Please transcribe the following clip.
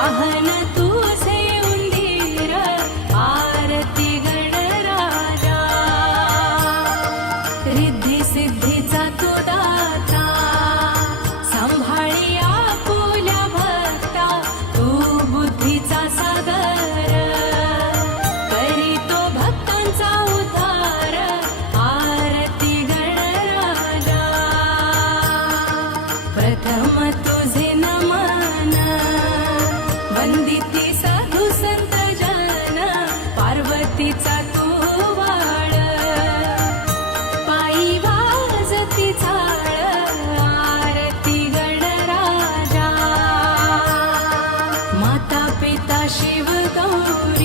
वाहन तुझे उंदीर आरती गणराजा रिद्धी सिद्धीचा तू दाता सांभाळिया पुल्या भक्ता तू बुद्धीचा सागर. करी तो भक्तांचा उद्धार आरती गणराजा प्रथम तुझे नमः आनंदिती साधू संत पार्वतीचा तो वाळ. पायी वाजती झाळ माता पिता शिव गौर